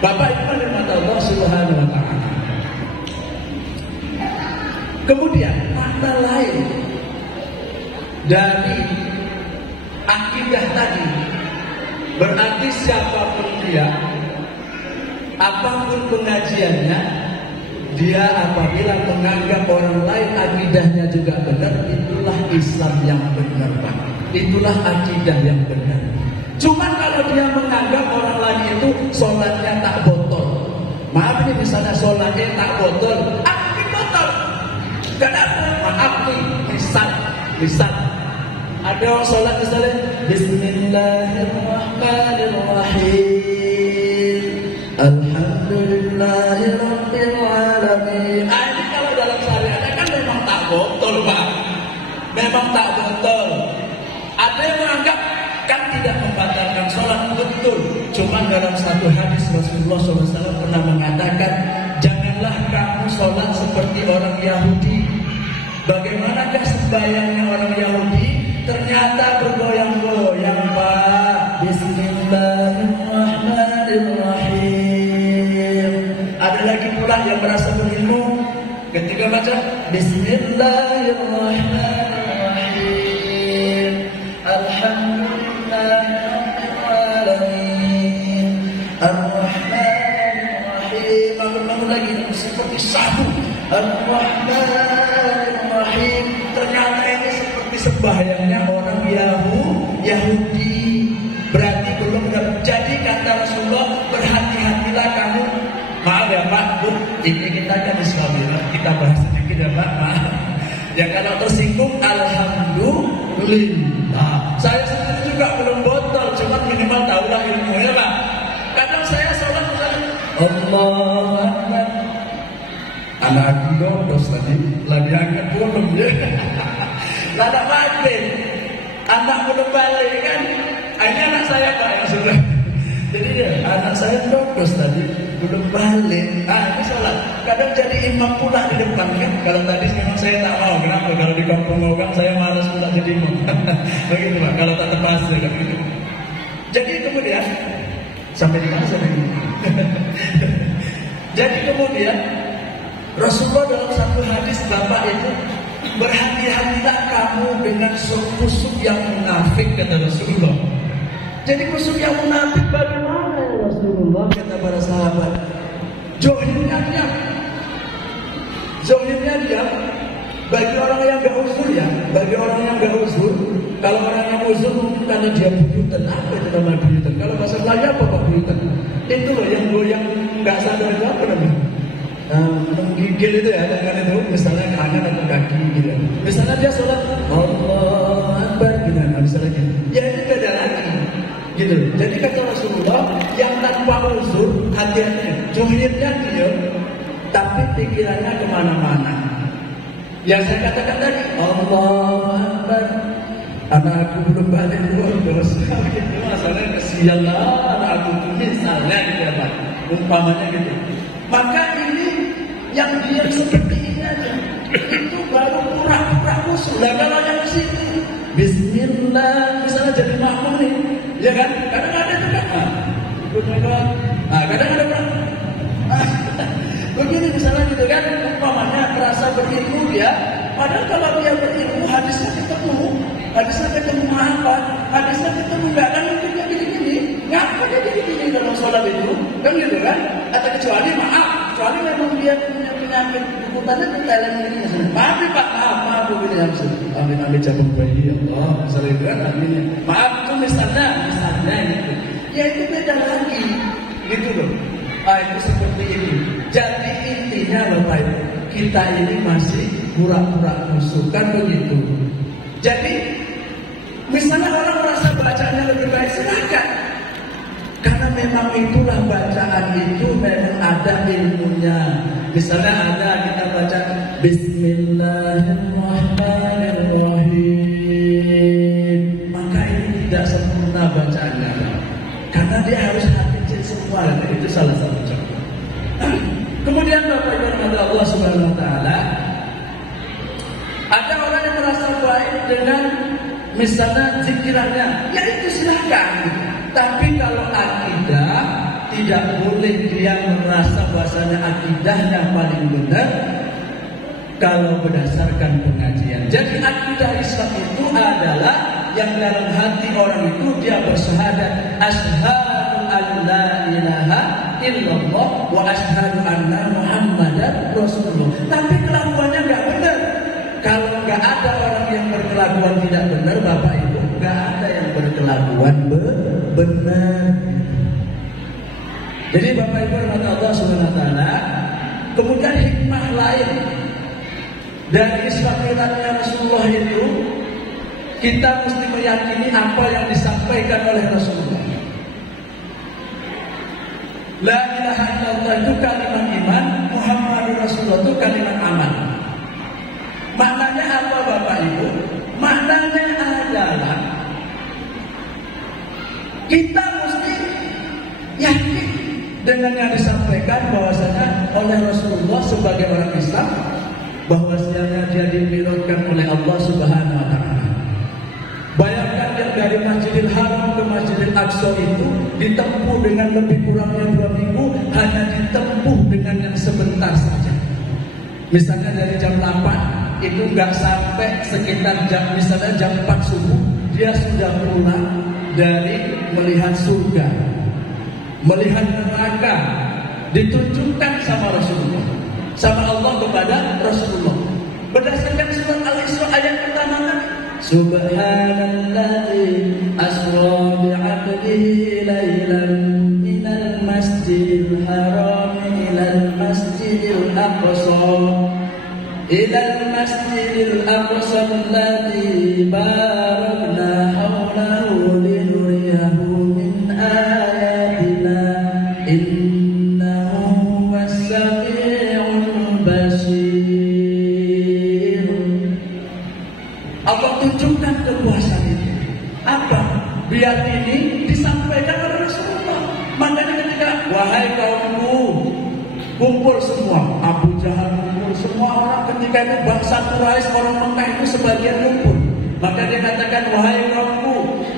Bapak Ibu rahmati Allah Subhanahu wa taala. Kemudian makna lain dari akidah tadi berarti siapapun dia, apapun pengajiannya, dia apabila menganggap orang lain akidahnya juga benar, itulah Islam yang benar, Pak. Itulah akidah yang benar. Cuman kalau dia menganggap orang lain itu sholatnya tak botol, maaf nih, misalnya sholatnya tak botol, aku botol, kenapa? Maaf nih, misal ada orang sholat misalnya Bismillahirrahmanirrahim, Alhamdulillahirabbil alamin. Ini kalau dalam syariatnya kan memang tak botol, Pak. Memang tak botol. Ada yang menganggap kan tidak membatalkan sholat, betul. Cuma dalam satu hadis Rasulullah SAW pernah mengatakan, janganlah kamu sholat seperti orang Yahudi. Bagaimanakah sembahyangnya orang Yahudi? Ternyata bergoyang-goyang, Pak. Bismillahirrahmanirrahim. Ada lagi pula yang merasa berilmu ketika baca Bismillahirrahmanirrahim, Alhamdulillahirabbil alamin, Ar-Rahmanirrahim. Bangun lagi seperti sabu, Ar-Rahmanirrahim. Ternyata ini seperti sembahyangnya orang Yahudi. Berarti belum dapat. Jadi kata Rasulullah, berhati-hatilah kamu. Maaf ya Pak, Bu, ini kita kan Islamiyah, kita bahas sedikit ya Pak, maaf. Ya kalau tersinggung, alhamdulillah. Saya sendiri juga belum botol, cuma minimal tahulah ilmunya Pak. Kadang saya sholat Allah Akbar, anak dodos lagi angkat belum ya. Lada balik, anak belum balik kan. Ini anak saya Pak yang sudah. Jadi dia, anak saya dodos tadi belum balik. Ini sholat. Kadang jadi imam pula di depan kan. Kalau tadi memang saya tak mau. Kenapa? Kalau di kampung Ngogam saya malas pula jadi imam. Begitu Pak. Kalau tak terpaksa kan gitu. Jadi kemudian sampai di mana sampai ini? Jadi kemudian Rasulullah dalam satu hadis Bapak itu, berhati-hatilah kamu dengan musuh yang munafik, kata Rasulullah. Jadi musuh yang munafik bagaimana ya Rasulullah, kata para sahabat? Zohirnya dia bagi orang yang gak uzur ya, bagi orang yang gak uzur. Kalau orang yang uzur mungkin karena dia buyutan. Apa itu nama buyutan? Kalau bahasa Melayu apa Pak buyutan? Itu loh yang goyang gak sadar itu apa namanya? Menggigil itu ya, dengan itu misalnya kanan atau kaki gitu. Misalnya dia sholat Allah Akbar gitu, misalnya gitu. Ya itu beda lagi gitu. Jadi kata Rasulullah, yang tanpa uzur hati-hati, zohirnya dia, tapi pikirannya kemana-mana. Yang saya katakan tadi Allah Akbar, anak aku belum balik terus gitu, masalahnya kesian lah anak aku tuh misalnya gitu ya Pak, umpamanya gitu. Maka ini yang dia seperti ini aja, itu baru pura-pura musuh. Nah kalau yang di situ Bismillah misalnya jadi makmum nih, ya kan? Kadang ada tuh kan, kadang ada kan, begini misalnya gitu kan, umpamanya merasa berilmu dia, padahal kalau dia berilmu hadisnya ketemu apa? Hadisnya ketemu nggak kan mungkin dia gini-gini, ngapa dia gini-gini dalam sholat itu, kan gitu kan? Atau kecuali memang dia punya penyakit bukutannya ketelen ini misalnya. Maaf Pak, maaf begini harus ambil cabang bayi ya Allah, misalnya itu kan amin. Maaf tuh misalnya gitu. Ya itu beda lagi, gitu loh. Itu seperti ini. Jadi intinya Bapak Ibu, kita ini masih pura-pura musuh kan begitu. Jadi misalnya orang merasa bacaannya lebih baik, silakan. Karena memang itulah bacaan itu memang ada ilmunya. Misalnya ada kita baca Bismillahirrahmanirrahim, maka ini tidak sempurna bacaannya, karena dia harus hafizin semua. Itu salah satu contoh. Kemudian Bapak Ibu Allah Subhanahu Wa Taala, ada orang yang merasa baik dengan misalnya zikirannya, ya itu silakan. Tapi kalau akidah tidak boleh dia merasa bahasanya akidahnya paling benar kalau berdasarkan pengajian. Jadi akidah Islam itu adalah yang dalam hati orang itu dia bersyahadat asyhadu an la ilaha illallah wa asyhadu anna muhammadar rasulullah. Tapi kelakuannya nggak benar. Kalau nggak ada orang yang berkelakuan tidak benar, Bapak Ibu, nggak ada yang berkelakuan benar. Jadi Bapak Ibu rahmat Allah Subhanahu wa taala, kemudian hikmah lain dari islamiratnya Rasulullah itu, kita mesti meyakini apa yang disampaikan oleh Rasulullah. La ilaha illallah itu kalimat iman, Muhammadur Rasulullah itu kalimat amal. Maknanya apa Bapak Ibu? Maknanya adalah kita mesti yakin dengan yang disampaikan bahwasanya oleh Rasulullah sebagai orang Islam, bahwasanya dia dimi'rajkan oleh Allah Subhanahu wa taala. Bayangkan yang dari Masjidil Haram ke Masjidil Aqsa itu ditempuh dengan lebih kurangnya 2 minggu, hanya ditempuh dengan yang sebentar saja. Misalnya dari jam 8 itu nggak sampai sekitar misalnya jam 4 subuh, dia sudah pulang dari melihat surga, melihat neraka, ditunjukkan sama Rasulullah, sama Allah kepada Rasulullah. Berdasarkan surat Al-Isra ayat pertama kan, Subhanalladzi asra bi'abdihi lailan minal masjidil haram ilal masjidil aqsa ilal masjidil aqsa alladzi barakna hawlahu linuriyahu min ayatina innahu was-sami'ul basir. Allah tunjukkan kekuasaan itu. Apa? Biar ini disampaikan oleh Rasulullah. Makanya ketika wahai kaumku, kumpul semua, Abu Jahal kumpul, semua orang ketika itu bangsa Quraisy, orang Mekah itu sebagian kumpul. Maka dia katakan, wahai kaumku,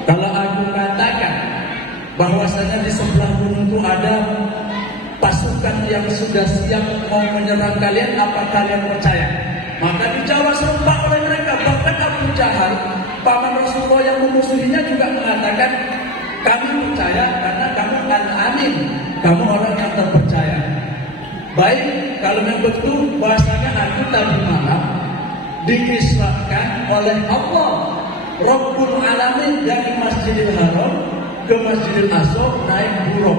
kalau aku katakan bahwasanya di sebelah gunung itu ada pasukan yang sudah siap mau menyerang kalian, apa kalian percaya? Maka dijawab serempak oleh mereka. Bahkan Abu Jahal, paman Rasulullah yang memusuhinya juga mengatakan, kami percaya karena kamu amin, kamu orang yang terpercaya. Baik, kalau memang betul bahasanya aku tadi malam diisrakan oleh Allah Rabbul Alamin dari Masjidil Haram ke Masjidil Aqsa naik buruk,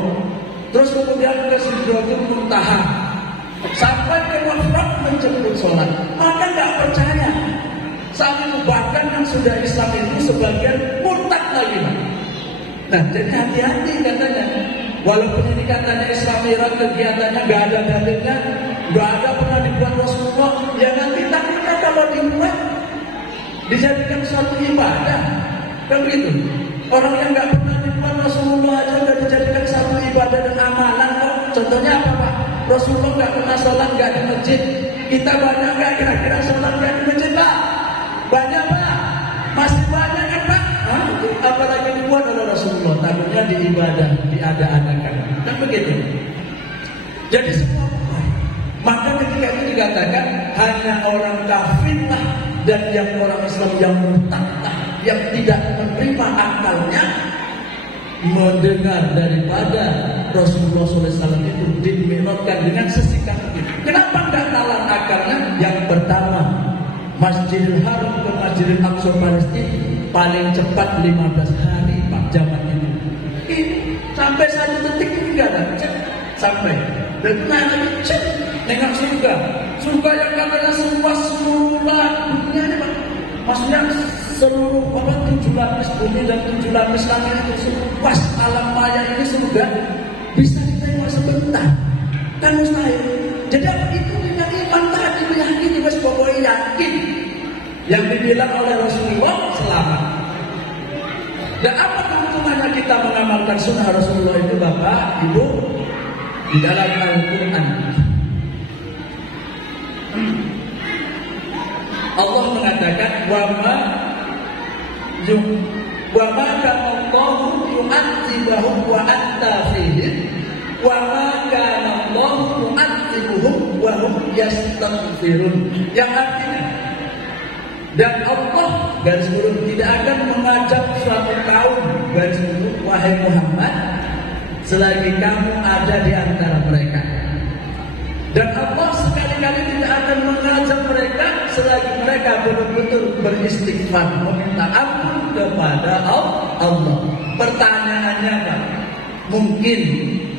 terus kemudian ke Sidratul Muntaha sampai ke Mi'raj menjemput sholat. Maka nggak percaya. Saat itu bahkan yang sudah Islam itu sebagian murtad lagi. Nah, jadi hati-hati katanya. Walaupun ini katanya Islam Mi'raj kegiatannya nggak ada dalilnya, nggak ada pernah dibuat Rasulullah, ya nanti takutnya kalau dibuat dijadikan suatu ibadah, kan begitu. Orang yang nggak pernah dibuat Rasulullah aja udah dijadikan satu ibadah dan amalan kok. Contohnya apa Pak? Rasulullah nggak pernah sholat nggak di masjid. Kita banyak nggak kira-kira sholat nggak di masjid Pak? Banyak Pak, masih banyak kan Pak? Apalagi dibuat oleh Rasulullah, takutnya diibadah, diada-adakan. Dan begitu. Jadi semua maka ketika itu dikatakan hanya orang kafirlah dan yang orang Islam yang murtadlah, yang tidak menerima akalnya, mendengar daripada Rasulullah SAW itu dimi'rajkan dengan sesingkat itu. Kenapa tidak nalar akalnya? Yang pertama, Masjidil Haram ke Masjidil Aqsa Palestina paling cepat 15 hari Pak zaman itu. Ini sampai 1 detik ini nggak ada, sampai. Dan mana cek dengan surga, surga yang katanya seluas seluruh dunia ini Pak. Maksudnya seluruh 7 lapis bumi dan 7 lapis langit itu seluas alam maya ini surga bisa ditengok sebentar, kan mustahil. Jadi apa itu dengan iman tadi meyakini, wes pokoknya yakin yang dibilang oleh Rasulullah selamat. Dan apa keuntungannya kita mengamalkan sunnah Rasulullah itu Bapak Ibu? Di dalam Al-Quran Allah mengatakan wa ma kana Allahu yu'adzibahum wa anta fihim Wa ma kana Allahu mu'adzibuhum wa hum yastaghfirun. Yang artinya, dan Allah garis kurung tidak akan mengajak suatu kaum garis kurung wahai Muhammad selagi kamu ada di antara mereka. Dan Allah sekali-kali tidak akan mengajak mereka selagi mereka betul-betul beristighfar, meminta ampun kepada Allah. Pertanyaannya Pak, mungkin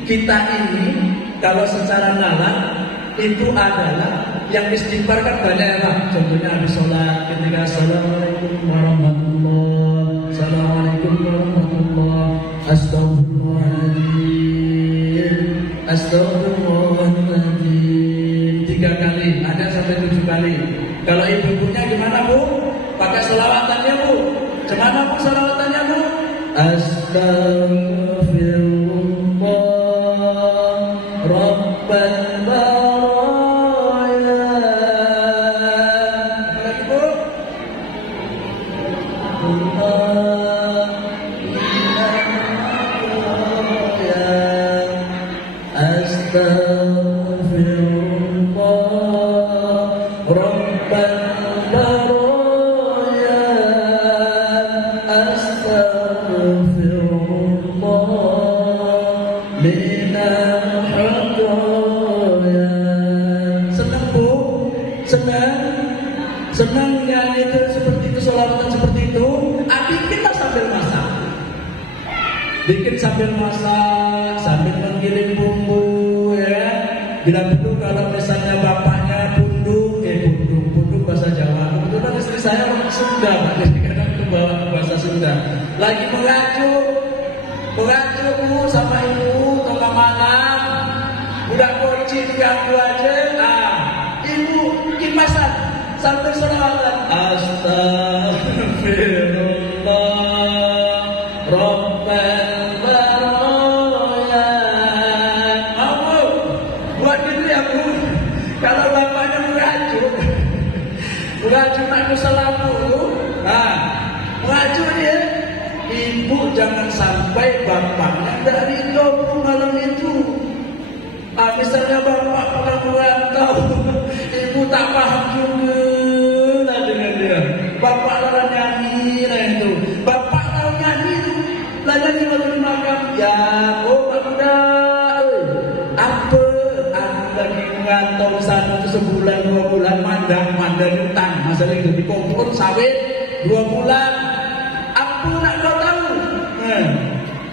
kita ini kalau secara nalar itu adalah yang istighfar kan banyak ya Pak. Contohnya habis sholat ketika Assalamualaikum warahmatullahi, Assalamualaikum warahmatullahi, Astagfirullahaladzim, Astagfirullahaladzim 3 kali, ada sampai 7 kali. Kalau ibu-ibunya gimana Bu? Pakai selawatannya Bu. Gimana Bu selawatannya Bu? Astagfirullah Rabbal baraya. Lagi Bu? Astagfirullah Rabbal baraya. Astagfirullah minal hadaya. Senang Bu? Senang nyanyi itu seperti itu, sholawatan seperti itu. Bikinlah sambil masak. Bikin sambil masak, sambil menggiling bumbu ya. Bila perlu kalau misalnya bapaknya bunduk bahasa Jawa. Kebetulan istri saya orang Sunda Pak, jadi kadang itu bawa bahasa Sunda. Lagi mengacu Bu sama ibu tengah malam. Budak kunci diganggu aja. Ibu kipasan sambil sholawatan. Astagfirullah Rabbal baraya. Mau buat gitu ya Bu. Kalau bapaknya mengacu nak selamu, mengacu dia. Ibu jangan sampai bapaknya dari jodoh malam itu. Misalnya bapak pernah merantau, ibu tak paham juga lah dengan dia. Bapak lalu nyanyi lah itu. Bapak lalu nyanyi itu, lah nyanyi waktu di makam. Ya, Pak Muda, apa? Aku lagi merantau sana itu sebulan 2 bulan mandang utang. Masalah itu dikumpul sawit 2 bulan. Aku nak kau tahu.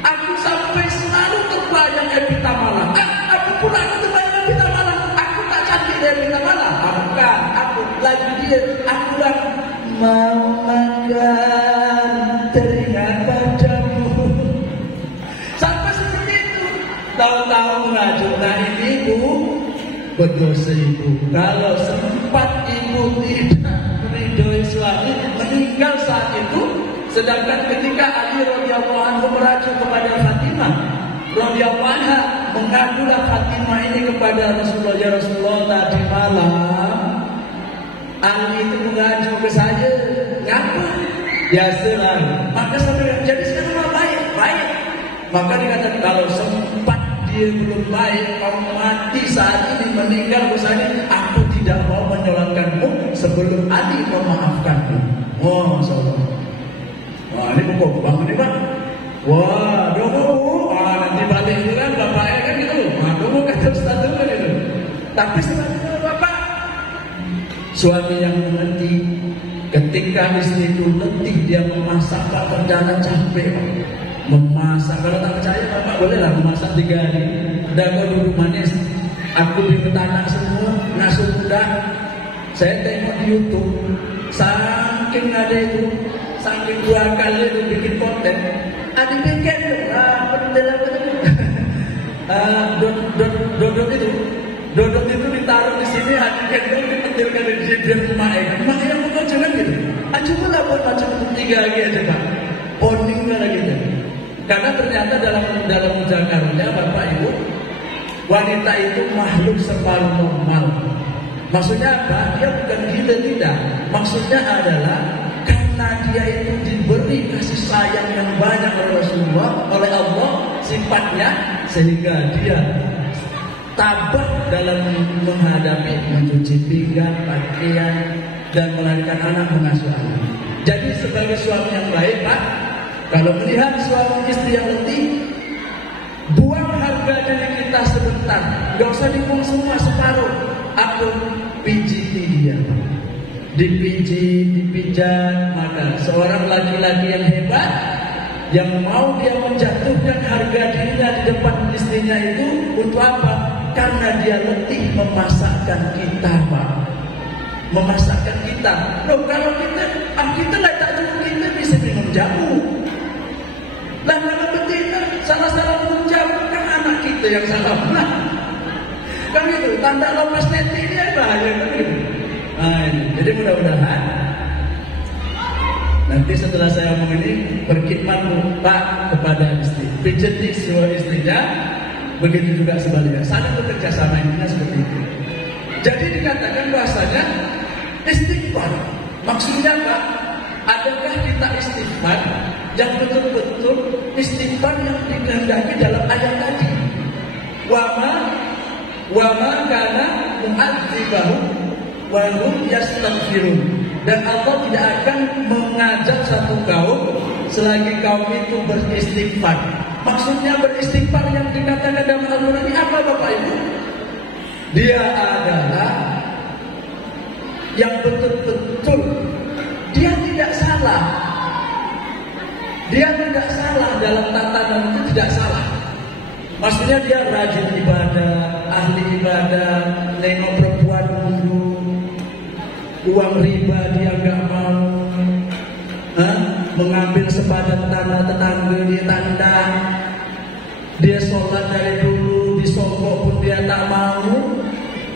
Aku sampai selalu terbayang Evita Mala. Aku pula terbayang Evita Mala. Aku tak cantik dari Evita Mala. Bukan, aku lagi dia. Aku lah mau makan teringat padamu. Sampai seperti itu. Tahu-tahu mengajuk. Nah ini Bu, berdosa Ibu. Kalau sempat Ibu tidak meridhoi suami, meninggal saat itu. Sedangkan ketika Ali radhiyallahu anhu merajuk kepada Fatimah radhiyallahu anha, mengadulah Fatimah ini kepada Rasulullah, ya Rasulullah tadi malam Ali itu mengacu ke saya, ngapa? Ya selalu. Maka sampai jadi sekarang baik. Maka dikatakan kalau sempat dia belum baik, kamu mati saat ini meninggal misalnya, aku tidak mau menyolatkanmu sebelum Ali memaafkanmu. Oh, masyaallah. Wah, ini pokok bangun nih Pak. Wah, domo. Nanti balik itu kan bapaknya kan gitu. Domo kata Ustaz kan itu. Tapi sebenarnya bapak, suami yang mengerti, ketika istri itu letih dia memasak, Pak, kerjaan capek Pak. Memasak, kalau tak percaya bapak bolehlah memasak 3 hari. Dan kalau duduk manis, aku beri anak semua, ngasuh muda. Saya tengok di YouTube, saking ada itu. Saking 2 kali itu bikin konten, ada bikin dodot itu ditaruh di sini, ada bikin dipencilkan di sini biar emaknya bukan jangan gitu. Cuma lah buat macam itu 3 lagi aja Pak, bonding lagi gitu. Karena ternyata dalam jakarnya Bapak Ibu, wanita itu makhluk serba normal. Maksudnya apa? Dia bukan gila tidak. Maksudnya adalah karena dia itu diberi kasih sayang yang banyak oleh Rasulullah, oleh Allah, sifatnya sehingga dia tabah dalam menghadapi mencuci pinggan, pakaian, dan melahirkan anak, mengasuh anak. Jadi sebagai suami yang baik, Pak, kalau melihat suami istri yang letih, buang harga diri kita sebentar, gak usah dibuang semua separuh, atau pijiti dia, dipijit, dipijat. Maka seorang laki-laki yang hebat, yang mau dia menjatuhkan harga dirinya di depan istrinya itu untuk apa? Karena dia letih memasakkan kita, Pak. Memasakkan kita. Loh, kalau kita lah tak cukup, kita bisa minum jamu. Lah kalau betina salah-salah minum jamu, kan anak kita yang salah. Nah, kan itu tanda lepas neti ini bahaya kan itu. Nah, ini. Jadi mudah-mudahan nanti setelah saya ngomong ini berkhidmat Pak kepada istri, pijeti semua istrinya, begitu juga sebaliknya, saling bekerja sama, intinya seperti itu. Jadi dikatakan bahasanya istighfar, maksudnya Pak, adakah kita istighfar yang betul-betul istighfar yang dikehendaki dalam ayat tadi? Wama kana mu'adzibahum wa hum yastaghfirun. Dan Allah tidak akan mengajak satu kaum selagi kaum itu beristighfar. Maksudnya beristighfar yang dikatakan dalam Al-Quran ini apa, Bapak Ibu? Dia adalah yang betul-betul dia tidak salah. Dia tidak salah dalam tatanan itu, tidak salah. Maksudnya dia rajin ibadah, ahli ibadah, nengok perempuan dulu, uang riba dia nggak mau, mengambil sepadan tanah tetangga dia tandang, dia sholat dari dulu, disogok pun dia tak mau.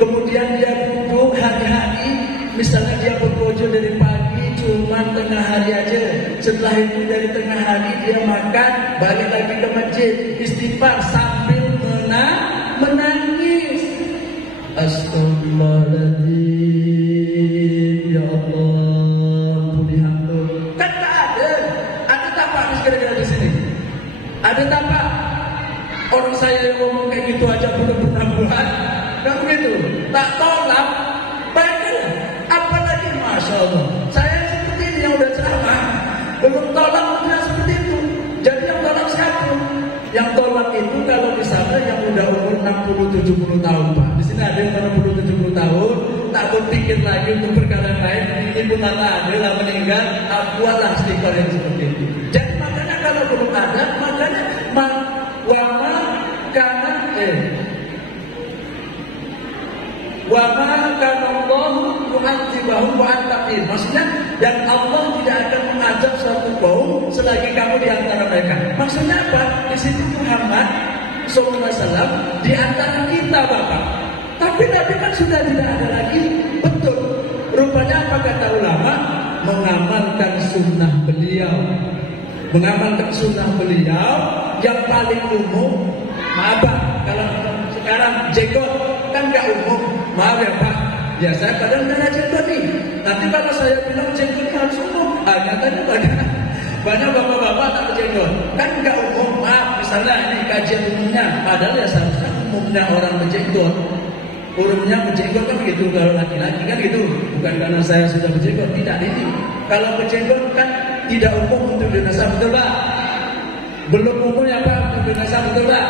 Kemudian dia duduk hari-hari, misalnya dia berbojo dari pagi, cuma tengah hari aja. Setelah itu dari tengah hari dia makan, balik lagi ke masjid, istighfar sambil menangis. Astagfirullahaladzim, ya Allah, Tuhan. Kan tak ada tak Pak kira-kira di sini? Ada tak Pak? Orang saya yang ngomong kayak gitu aja belum pernah buat, kan begitu? Tak tolak, baiklah. Apalagi Masya Allah, saya seperti ini yang udah ceramah, belum tolak udah seperti itu. Jadi yang tolak siapa? Yang tolak itu kalau di sana yang udah umur 60-70 tahun Pak. Di sini ada yang 60-70 tahun, tak berpikir lagi untuk perkara lain. Ini pun adalah meninggal, apalah istighfar yang seperti itu. Jadi makanya kalau belum ada, makanya wa ma kana Allahu mu'adzibahum wa anta fihim. Maksudnya, dan Allah tidak akan mengazab suatu kaum selagi kamu di antara mereka. Maksudnya apa? Di situ Muhammad SAW di antara kita, Bapak. Tapi Nabi kan sudah tidak ada lagi. Betul. Rupanya apa kata ulama? Mengamalkan sunnah beliau. Mengamalkan sunnah beliau yang paling umum. Maaf Pak, kalau sekarang jenggot kan gak umum. Maaf ya Pak, ya saya kadang kena jenggot nih. Nanti kalau saya bilang jenggot harus umum, nyatanya banyak bapak-bapak tak berjenggot. Kan gak umum, maaf. Misalnya ini kajian umumnya, padahal ya seharusnya umumnya orang berjenggot. Umumnya berjenggot kan begitu, kalau laki-laki kan gitu. Bukan karena saya sudah berjenggot, tidak ini. Kalau berjenggot kan tidak umum untuk dinasa, betul Pak? Belum umum ya Pak untuk dinasa, betul Pak?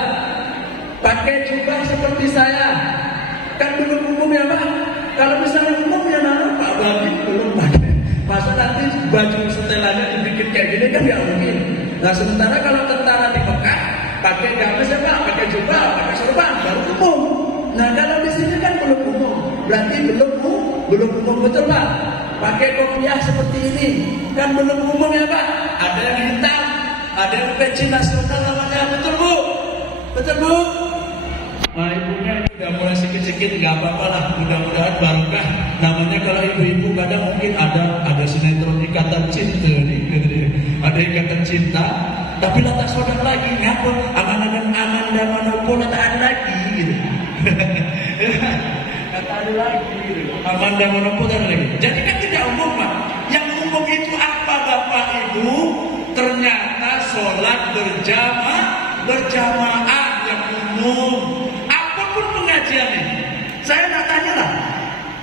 Pakai jubah seperti saya kan belum umum ya Pak. Kalau misalnya umum ya Pak Babi belum pakai. Masa nanti baju setelannya dibikin kayak gini kan nggak mungkin. Nah sementara kalau tentara di Mekah pakai gamis ya Pak, pakai jubah, pakai sorban baru umum. Nah kalau di sini kan belum umum, berarti belum umum betul Pak. Pakai kopiah seperti ini kan belum umum ya Pak. Ada yang hitam, ada yang peci nasional namanya, betul Bu? Betul Bu? Nah ibunya udah mulai sikit-sikit nggak apa-apa lah, mudah-mudahan barokah. Namanya kalau ibu-ibu kadang mungkin ada sinetron ikatan cinta nih, gitu. Ada ikatan cinta, tapi lah tak sodak lagi, ngapa? Ananda Manopo tak ada lagi, gitu. Tak ada lagi, gitu. Ananda Manopo tak ada lagi. Jadi kan tidak umum Pak. Yang umum itu apa Bapak Ibu? Ternyata sholat berjamaah. berjamaah yang umum, apapun pengajiannya. Saya nak tanya lah,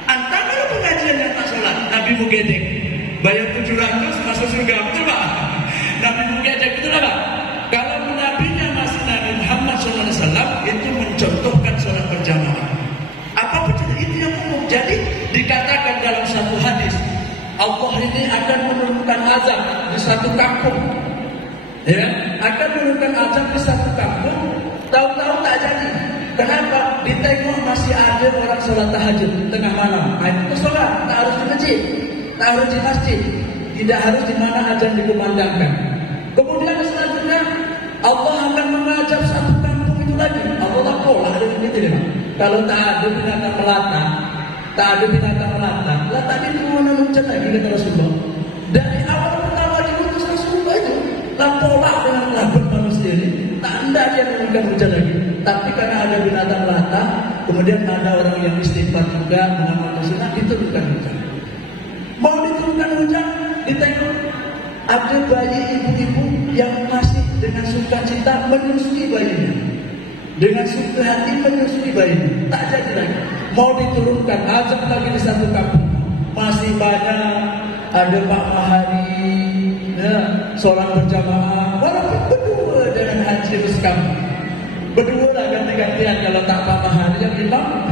antara kalau pengajian yang tak sholat, Nabi mau gedek, bayar 700 masuk surga, betul Pak? Nabi mau gedek, betul Pak? Kalau nabinya masih Nabi Muhammad SAW, itu mencontohkan sholat berjamaah. Apapun itu yang umum. Jadi dikatakan dalam satu hadis, Allah ini akan menurunkan azab di satu kampung. Ya, akan menurunkan azab di satu kampung. Tahu-tahu tak jadi. Kenapa? Ditengok masih ada orang sholat tahajud tengah malam. Itu sholat, tak harus di masjid, tak harus di masjid, tidak harus di mana azan dikumandangkan. Kemudian selanjutnya Allah akan mengajak satu kampung itu lagi. Allah pola ada ini tidak. Kalau tak ada binatang melata, lah tadi turun hujan lagi kata Rasulullah. Dari awal pertama diutus Rasulullah itu, lah pola dengan lakukan manusia ini, tak ada dia menurunkan hujan lagi. Tapi karena ada binatang melata, kemudian ada orang yang istighfar juga mengamalkan sunnah, diturunkan hujan. Mau diturunkan hujan, ditengok ada bayi ibu-ibu yang masih dengan sukacita menyusui bayinya. Dengan suka hati menyusui bayinya. Tak jadi lagi. Mau diturunkan azab lagi di satu kampung. Masih banyak ada Pak Mahari, ya, sholat berjamaah, walaupun berdua dengan Haji Ruskam. Berdua lah ganti-gantian, kalau tak Pak Mahari yang imam.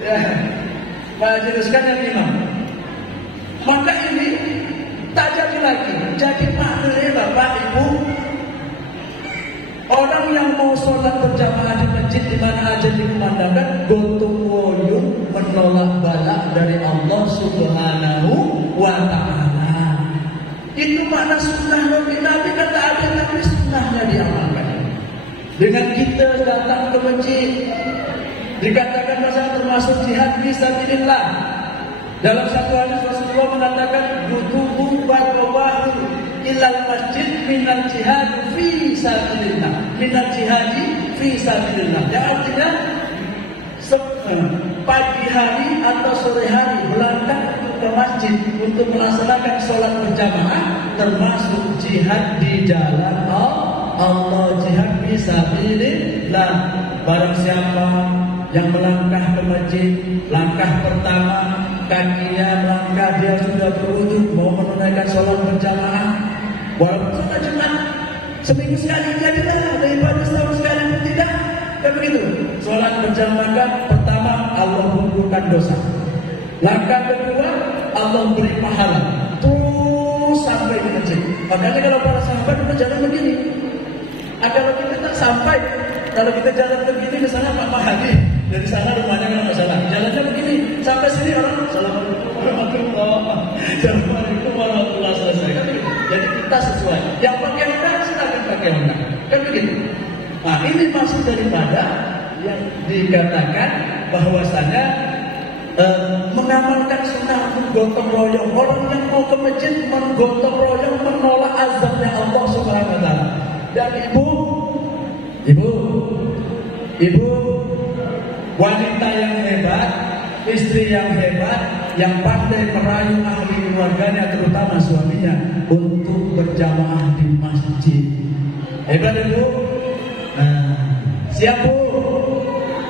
Ya, Pak Haji Ruskam yang imam. Maka ini tak jadi lagi. Jadi maknanya Bapak Ibu, orang yang mau sholat berjamaah di masjid di mana aja dikumandangkan, gotong royong menolak bala dari Allah Subhanahu wa Ta'ala. Itu makna sunnah Nabi. Nabi kata ada, tapi sunnahnya diamalkan. Dengan kita datang ke masjid, dikatakan bahasa termasuk jihad fisabilillah. Dalam satu hadis Rasulullah mengatakan, "Dutubu bawabahu ilal masjid minal jihad fi sabilillah." Minal jihadi fi sabilillah. Yang artinya pagi hari atau sore hari berangkat ke masjid untuk melaksanakan sholat berjamaah termasuk jihad di jalan Allah, jihad fi sabilillah. Barang siapa yang melangkah ke masjid, langkah pertama kakinya melangkah, dia sudah berwudu mau menunaikan sholat berjamaah, walaupun sholat Jumat seminggu sekali jadilah, daripada setahun sekali pun tidak. Kan begitu. Sholat berjamaah pertama Allah menggugurkan dosa. Langkah kedua Allah beri pahala. Terus sampai di masjid. Makanya kalau para sahabat itu jalan begini. Kalau kita tak sampai, kalau kita jalan begini misalnya Pak Mahadi, dari sana rumahnya kan masalah. Jalannya begini sampai sini orang Assalamualaikum warahmatullahi selesai. Kan begitu. Jadi kita sesuai. Yang pakai Honda silakan pakai Honda. Kan begitu. Nah, ini maksud daripada yang dikatakan bahwasanya mengamalkan sunnah menggotong royong. Orang yang mau ke masjid menggotong royong menolak azabnya Allah Subhanahu wa Ta'ala. Dan ibu wanita yang hebat, istri yang hebat, yang pandai merayu ahli keluarganya terutama suaminya untuk berjamaah di masjid. Hebat ibu. Nah, siap bu?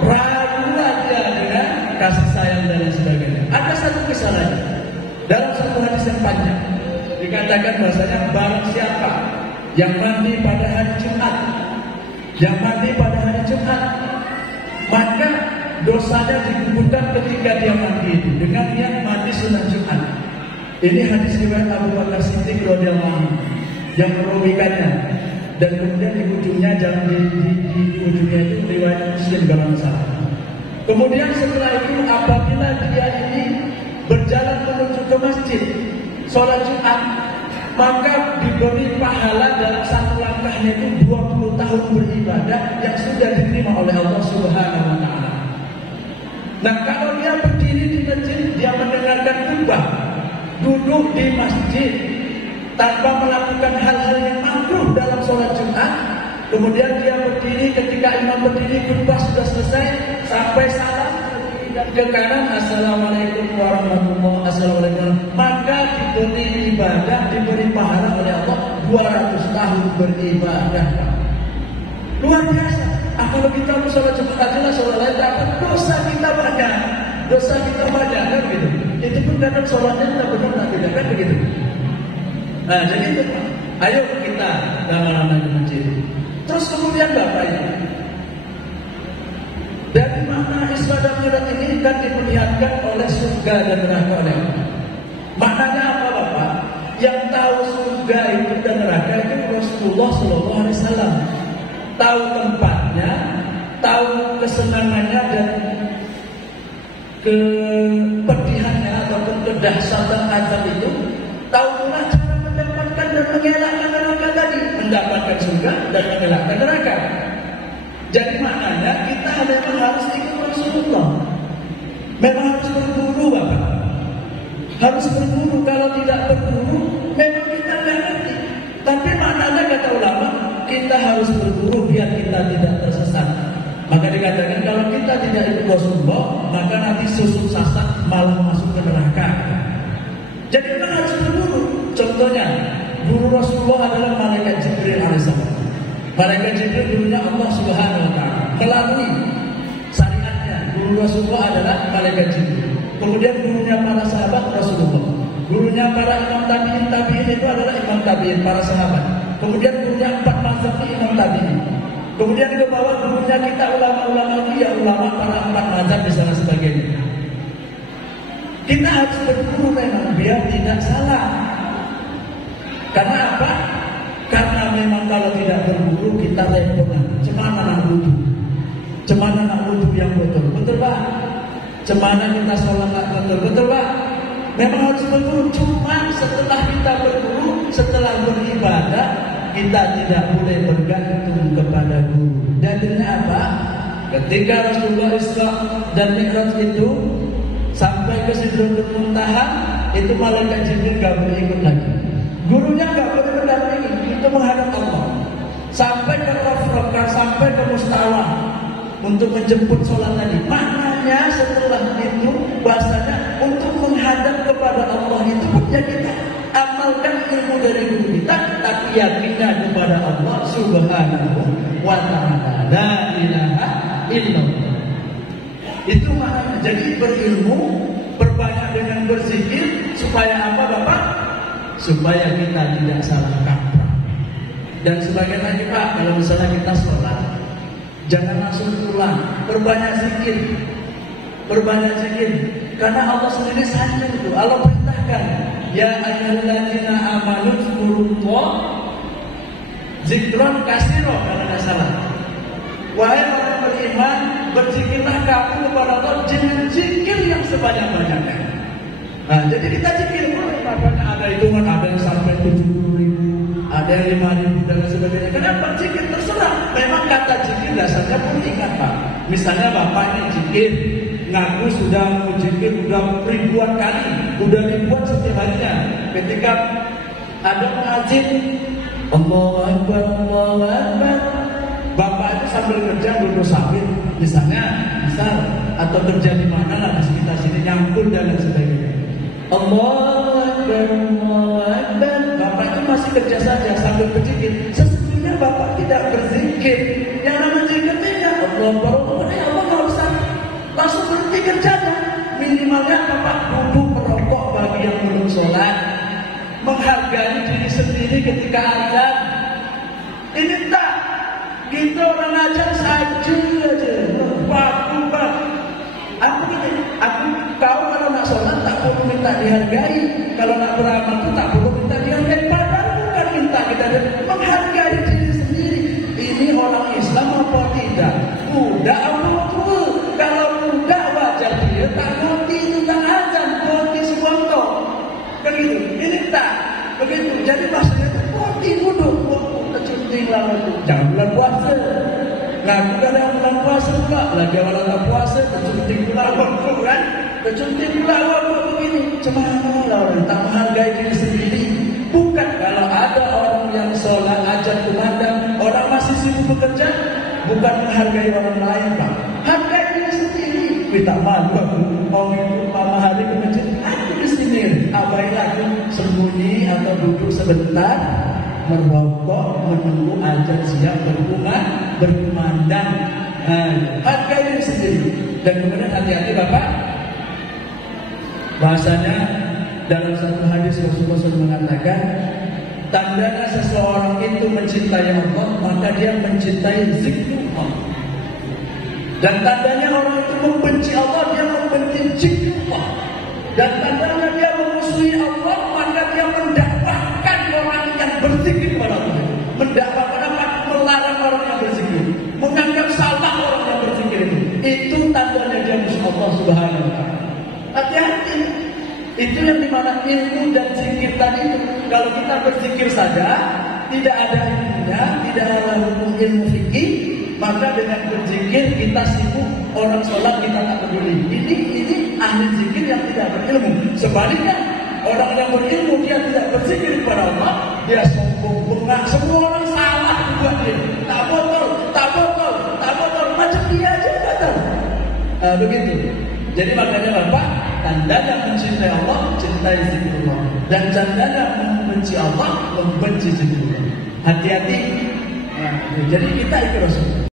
Ragulah dia dengan kasih sayang dan lain sebagainya. Ada satu kisah lagi dalam satu hadis yang panjang dikatakan bahwasanya barang siapa yang mandi pada hari Jumat, maka dosanya digugurkan ketika dia mandi itu dengan niat mandi sunat Jumat. Ini hadis riwayat Abu Bakar Siddiq radhiyallahu anhu yang merawikannya, dan kemudian di ujungnya di ujungnya itu riwayat Muslim kalau salah. Kemudian setelah itu apabila dia ini berjalan menuju ke masjid sholat Jumat, maka diberi pahala dalam satu langkahnya itu 20 tahun beribadah yang sudah diterima oleh Allah Subhanahu wa Ta'ala. Nah, kalau dia berdiri di masjid, dia mendengarkan khutbah, duduk di masjid tanpa melakukan hal-hal yang makruh dalam sholat Jumat, kemudian dia berdiri ketika imam berdiri, khutbah sudah selesai, sampai salam dan ke kanan, Assalamualaikum warahmatullahi wabarakatuh, maka diberi ibadah, diberi pahala oleh Allah 200 tahun beribadah. Luar biasa. Kalau kita mau sholat Jumat aja lah, sholat lain dapat, dosa kita banyak. Dosa kita banyak kan gitu. Itu pun kadang sholatnya tidak benar, tak tidak kan begitu. Nah jadi itu, ayo kita lama-lama di masjid. Terus kemudian Bapak ini, dari makna Isra dan Mi'raj ini kan diperlihatkan oleh surga dan neraka oleh Allah. Maknanya apa Bapak? Yang tahu surga itu dan neraka itu Rasulullah SAW. Tahu tempatnya, tahu kesenangannya dan kepedihannya ataupun kedahsyatan azab itu, tahu pula cara mendapatkan dan mengelakkan neraka tadi, mendapatkan surga dan mengelakkan neraka. Jadi maknanya kita memang harus ikut Rasulullah. Memang harus berburu Bapak. Harus berburu. Kalau tidak berburu, memang kita tidak ngerti. Tapi maknanya kata ulama, kita harus berburu biar kita tidak tersesat. Maka dikatakan kalau kita tidak ikut Rasulullah, maka nanti susuk sasak malah masuk ke neraka. Jadi memang harus berburu. Contohnya, guru Rasulullah adalah malaikat Jibril alaihissalam. Malaikat Jibril gurunya Allah Subhanahu wa taala. Melalui syariatnya, guru Rasulullah adalah malaikat Jibril. Kemudian gurunya para sahabat Rasulullah. Gurunya para imam tabi'in itu adalah imam tabi'in, para sahabat. Kemudian gurunya 4 mazhab imam tabi'in. Kemudian ke bawah gurunya kita ulama-ulama itu ya ulama para 4 mazhab di sana sebagainya. Kita harus berburu memang biar tidak salah. Karena apa? Karena memang kalau tidak berburu kita lempongan. Cemana nak wudhu? Cemana nak wudhu yang betul? Betul Pak? Cemana kita sholat tak betul? Betul Pak? Memang harus berburu. Cuma setelah kita berburu, setelah beribadah, kita tidak boleh bergantung kepada guru. Dalilnya apa? Ketika Rasulullah Isra dan Mi'raj itu sampai ke Sidratul Muntaha, itu malaikat Jibril gak boleh ikut lagi. Gurunya gak boleh mendampingi, itu menghadap Allah. Sampai ke Rafraqah, sampai ke Mustawah untuk menjemput sholat tadi. Maknanya setelah itu bahasanya untuk menghadap kepada Allah itu pun ya kita amalkan ilmu dari guru kita, tapi yakinnya kepada Allah Subhanahu wa ta'ala. La ilaha illallah. Itu maknanya. Jadi berilmu, perbanyak dengan berzikir supaya apa Bapak? Supaya kita tidak salah kaprah. Dan sebagian lagi Pak, kalau misalnya kita sholat, jangan langsung pulang, perbanyak zikir. Perbanyak zikir. Karena Allah sendiri sanjung itu. Allah perintahkan, ya ayyuhalladzina amanu dzkurullah zikran katsiran, kalau tidak salah. Wahai orang beriman, berzikirlah kamu kepada Allah dengan zikir yang sebanyak-banyaknya. Nah, jadi kita zikir, ada hitungan, ada yang sampai 70.000, ada yang 5.000 dan sebagainya. Kenapa zikir terserah? Memang kata zikir dasarnya pun ingat Pak. Misalnya Bapak ini zikir, ngaku sudah mau zikir sudah ribuan kali, sudah ribuan setiap harinya. Ketika ada muadzin, Allahu Akbar, Allahu Akbar, Bapak itu sambil kerja duduk sawit, misal atau kerja di mana lah di sekitar sini nyangkul dan sebagainya. Allahu Akbar, Allahu Akbar. Bapak itu masih kerja saja sambil berzikir. Sesungguhnya Bapak tidak berzikir. Yang namanya zikir tidak Allahu Akbar, Allah nggak usah langsung berhenti kerjanya. Minimalnya Bapak duduk merokok bagi yang belum sholat, menghargai diri sendiri ketika azan. Ini tak. Kita orang ajar saja Pak. Aku kau kalau nak sholat tak perlu minta dihargai. Kalau nak beramal tu tak perlu minta dihargai. Padahal bukan minta kita menghargai diri sendiri. Ini orang Islam apa tidak? Muda apa tua? Kalau muda wajar dia tak ngerti tentang azan, ngerti sesuatu. Begitu. Ini tak begitu. Jadi maksudnya tu ngerti duduk. Jangan bulan puasa. Ngaku kadang bulan puasa pula. Lagi orang tak puasa, tercunting pula waktu kan. Tercunting pula waktu begini. Cemana lah orang tak menghargai diri sendiri. Bukan kalau ada orang yang sholat ajat kumandang, orang masih sibuk bekerja, bukan menghargai orang lain Pak. Hargai diri sendiri. Kita malu orang itu malam hari ke masjid. Aku di sini. Abailah aku sembunyi atau duduk sebentar. merokok, menunggu azan siang berkumandang. Harga ini sendiri. Dan kemudian hati-hati Bapak, bahasanya dalam satu hadis Rasulullah SAW mengatakan, tandanya seseorang itu mencintai Allah, maka dia mencintai zikrullah. Dan tandanya orang itu membenci Allah, dia membenci zikrullah. Dan tandanya dia memusuhi Allah, maka dia mendakwahkan orang yang berzikir kepada Allah. Mendakwahkan apa? Melarang orang yang berzikir, menganggap salah orang yang berzikir itu. Itu tandanya dia musuh Allah Subhanahu wa Ta'ala. Hati-hati. Itu yang dimana ilmu dan zikir tadi itu. Kalau kita berzikir saja, tidak ada ilmunya, tidak ada ilmu fikih, maka dengan berzikir kita sibuk, orang sholat kita tak peduli. Ini ahli zikir yang tidak berilmu. Sebaliknya, orang yang berilmu dia tidak berzikir kepada Allah, dia sombong, bengak, semua orang salah buat dia. Tak botol, macam dia aja batal. Begitu. Jadi makanya Bapak, tandanya mencintai Allah, cintai zikrullah. Dan tandanya membenci Allah, membenci zikrullah. Hati-hati. Jadi kita ikut Rasul.